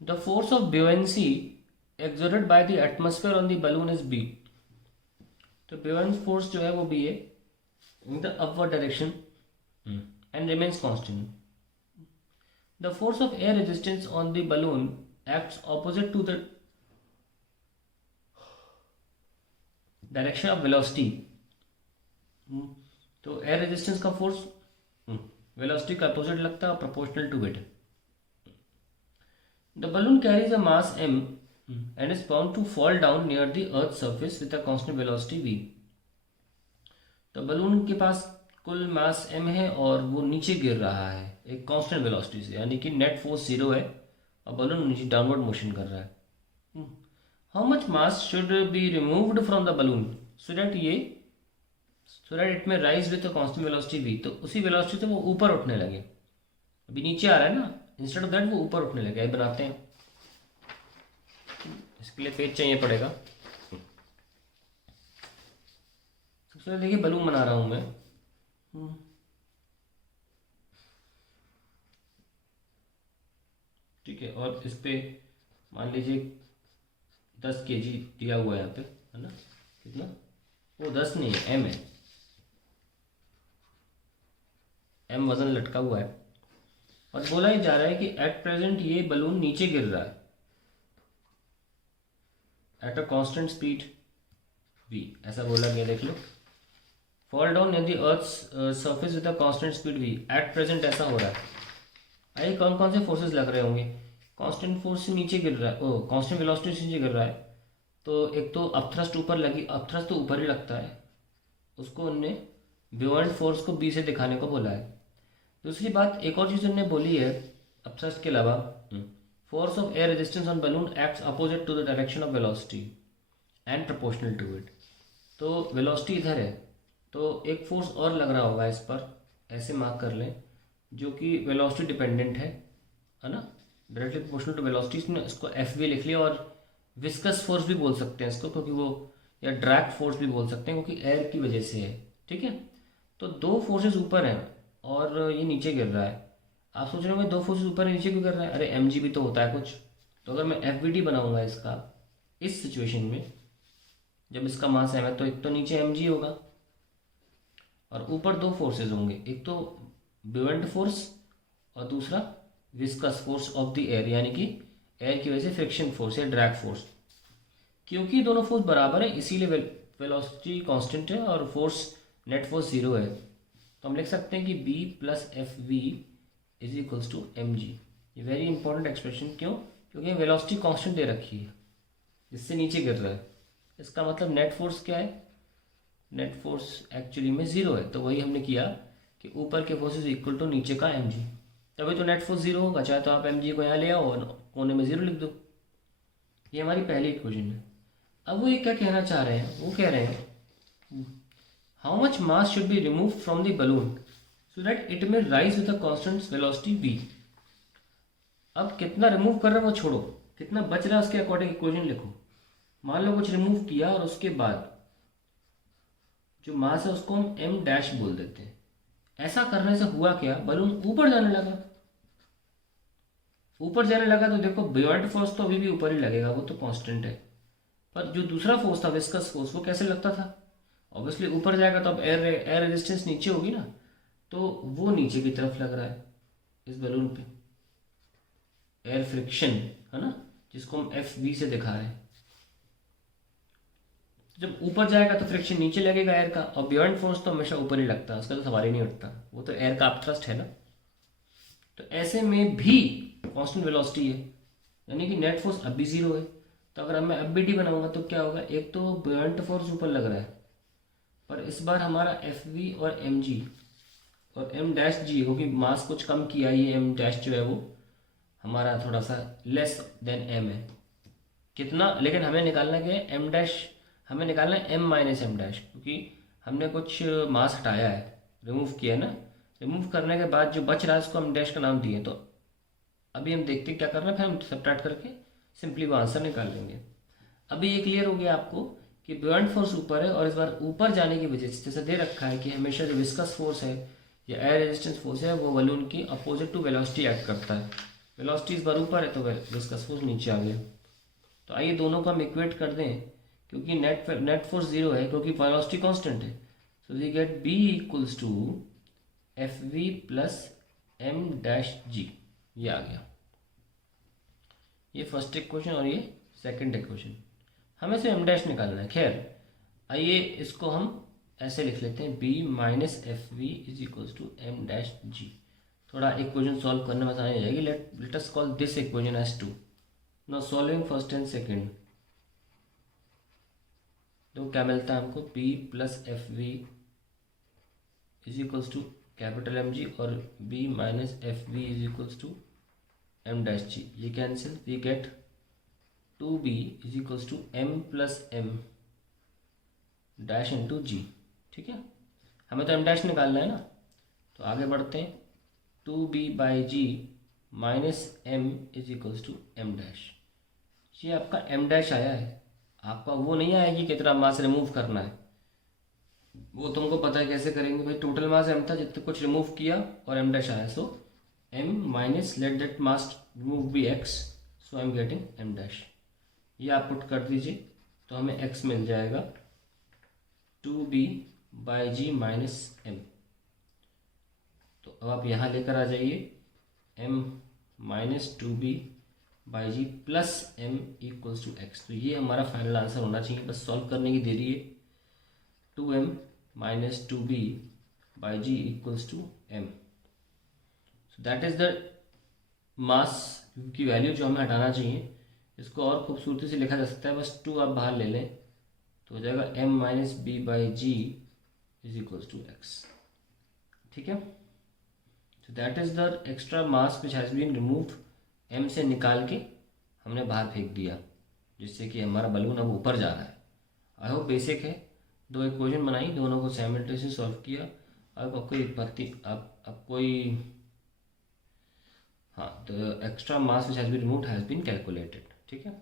The force of buoyancy exerted by the atmosphere on the balloon is B. तो buoyant force जो है वो B है in the upward direction and remains constant. The force of air resistance on the balloon acts opposite to the direction of velocity. तो air resistance का force velocity का opposite लगता है, proportional to it. The balloon carries a mass m and is bound to fall down near the earth surface with a constant velocity v. तो balloon के पास कुल मास m है और वो नीचे गिर रहा है एक कांस्टेंट वेलोसिटी से, यानी कि नेट फोर्स 0 है और बलून नीचे डाउनवर्ड मोशन कर रहा है. How much mass should be removed from the balloon so that it may rise with constant velocity v. तो उसी वेलोसिटी से वो ऊपर उठने लगे. अभी नीचे आ रहा है ना, इंस्टेड ऑफ दैट वो ऊपर उठने लगे. ये बनाते हैं, इसके लिए पेज चाहिए पड़ेगा. सबसे पहले देखिए बलून बना रहा हूं मैं. ठीक है, और इस पे मान लीजिए 10 kg दिया हुआ है यहाँ पे, है ना. कितना? वो 10 नहीं है, m है. m वजन लटका हुआ है और बोला ही जा रहा है कि एट प्रेजेंट ये बलून नीचे गिर रहा है at a constant speed v. ऐसा बोला गया, देख लो. Fall down in the earth surface with a constant speed v. At present ऐसा हो रहा है. आइए कौन कौन से फोर्सेस लग रहे होंगे. कांस्टेंट फोर्स से नीचे गिर रहा है, ओ कांस्टेंट वेलोसिटी से नीचे गिर रहा है. तो एक तो अपथ्रस्ट ऊपर लगी, अपथ्रस्ट तो ऊपर ही लगता है, उसको उनने बियॉन्ड फोर्स को बी से दिखाने को बोला है. दूसरी बात एक और चीज़ उन्होंने बोली है अपथ्रस्ट के अलावा, force of air resistance on balloon acts opposite to the direction of velocity and proportional to it. तो वेलोसिटी इधर है तो एक फोर्स और लग रहा होगा इस पर, ऐसे मार्क कर लें, जो कि वेलोसिटी डिपेंडेंट है ना, डायरेक्टली प्रोपोर्शनल टू वेलोसिटी. इसको एफ भी लिख लिया. और विस्कस फोर्स भी बोल सकते हैं इसको, क्योंकि वो, या ड्रैग फोर्स भी बोल सकते हैं क्योंकि एयर की वजह से है. ठीक है, तो दो फोर्सेस ऊपर हैं और ये नीचे गिर रहा है. आप सोच रहे होंगे दो फोर्सेस ऊपर नीचे क्यों गिर रहा है. अरे एम भी तो होता है कुछ. तो अगर मैं एफ बनाऊंगा इसका इस सिचुएशन में, जब इसका मास एम है, तो एक तो नीचे एम होगा और ऊपर दो फोर्सेज होंगे, एक तो बुओयंट फोर्स और दूसरा viscous force of the air, यानी कि एयर की वजह से फ्रिक्शन फोर्स या ड्रैग फोर्स. क्योंकि दोनों फोर्स बराबर है इसीलिए वेलोसिटी कांस्टेंट है और फोर्स नेट फोर्स 0 है. तो हम लिख सकते हैं कि b plus F V is equals to M G. ये वेरी इंपॉर्टेंट एक्सप्रेशन. क्यों? क्योंकि वेलोसिटी कांस्टेंट दे रखी है जिससे नीचे गिर रहा है. इसका मतलब नेट फोर्स क्या है, नेट फोर्स एक्चुअली में 0 है. तो वही हमने किया कि ऊपर के फोर्स इज इक्वल टू नीचे का एम जी, तभी तो नेट फोर्स 0 होगा. चाहे तो आप एम जी को यहाँ ले आओ और कोने में 0 लिख दो. ये हमारी पहली इक्वेशन है. अब वो ये क्या कहना चाह रहे हैं, वो कह रहे हैं how much mass should be remove from the balloon so that it may rise with a constant velocity v. अब कितना रिमूव कर रहे हैं वो छोड़ो, कितना बच रहा है उसके अकॉर्डिंग इक्वेशन लिखो. मान लो कुछ रिमूव किया और उसके बाद जो मास है उसको हम m डैश बोल देते हैं. ऐसा करने से हुआ क्या, बलून ऊपर जाने लगा. ऊपर जाने लगा तो देखो बियॉन्ड फोर्स तो अभी भी ऊपर ही लगेगा, वो तो कांस्टेंट है. पर जो दूसरा फोर्स था विस्कस फोर्स, वो कैसे लगता था, ऑब्वियसली ऊपर जाएगा तो अब एयर रेजिस्टेंस नीचे होगी ना, तो वो नीचे की तरफ लग रहा है इस बलून पे. एयर फ्रिक्शन है ना, जिसको हम एफ वी से दिखा रहे हैं. जब ऊपर जाएगा तो फ्रिक्शन नीचे लगेगा एयर का, और बियॉन्ड फोर्स तो हमेशा ऊपर ही लगता है, उसका तो सवाल ही नहीं उठता, वो तो एयर का अपथ्रस्ट है ना. तो ऐसे में भी कांस्टेंट वेलोसिटी है, यानी कि नेट फोर्स अब भी 0 है. तो अगर मैं अब भी डी बनाऊंगा तो क्या होगा, एक तो बियॉन्ड फोर्स ऊपर लग रहा है, पर इस बार हमारा एफ वी और एम जी और एम डैश जी, क्योंकि मास कुछ कम किया, ये एम डैश जो है वो हमारा थोड़ा सा लेस देन एम है. कितना, लेकिन हमें निकालना क्या है, एम डैश हमें निकालना है एम माइनस एम डैश, क्योंकि हमने कुछ मास हटाया है, रिमूव किया है ना. रिमूव करने के बाद जो बच रहा है उसको हम डैश का नाम दिए. तो अभी हम देखते हैं क्या करना है, फिर हम सबट्रैक्ट करके सिंपली वो आंसर निकाल लेंगे. अभी ये क्लियर हो गया आपको कि बियॉन्ड फोर्स ऊपर है, और इस बार ऊपर जाने की वजह से जैसे दे रखा है कि हमेशा जो विस्कस फोर्स है या एयर रेजिस्टेंस फोर्स है वो बलून की अपोजिट टू वेलोसिटी एक्ट करता है. वेलोसिटी इस बार ऊपर है तो विस्कस फोर्स नीचे आ गया। तो आइए दोनों को हम इक्वेट कर दें, क्योंकि नेट फोर्स जीरो है क्योंकि वेलोसिटी कांस्टेंट है। So we get B equals to F V plus M dash G. ये आ गया, ये फर्स्ट इक्वेशन और ये सेकंड इक्वेशन। हमें से एम डैश निकालना है। खैर आइए इसको हम ऐसे लिख लेते हैं, B minus F V is equals to M dash G. थोड़ा इक्वेशन सॉल्व करने में आसानी हो जाएगी। Let us call this equation as 2। Now solving first and second, तो क्या मिलता है हमको, B plus F V is equals to capital M G और B minus F V is equals to M dash G. ये cancel, we get 2b is equals to M plus M dash into जी। ठीक है, हमें तो M dash निकालना है ना, तो आगे बढ़ते हैं। 2b by G minus M is equals to M dash. ये आपका एम डैश आया है, आपका वो नहीं आया कि कितना मास रिमूव करना है, वो तुमको पता है कैसे करेंगे भाई। टोटल मास एम था, जितने कुछ रिमूव किया और एम डैश आया, so M minus let that mass remove be X, so I am getting M dash. ये आप पुट कर दीजिए तो हमें x मिल जाएगा 2b by G minus M. तो अब आप यहाँ लेकर आ जाइए m minus 2b by G plus M equals to X. तो ये हमारा फाइनल आंसर होना चाहिए, बस सॉल्व करने की देरी है। 2m minus 2b by G equals to M. So that is the mass की वैल्यू जो हमें हटाना चाहिए। इसको और खूबसूरती से लिखा जा सकता है, बस 2 आप बाहर ले लें तो हो जाएगा m minus B by G is equals to X. ठीक है, तो that is the extra mass which has been removed. m से निकाल के हमने बाहर फेंक दिया, जिससे कि हमारा बलून अब ऊपर जा रहा है। आई होप बेसिक है। दो इक्वेशन बनाई, दोनों को साइमल्टेनियसली सॉल्व किया। अब कोई पत्ती अब कोई, हाँ, the extra mass which has been removed has been calculated. ठीक है।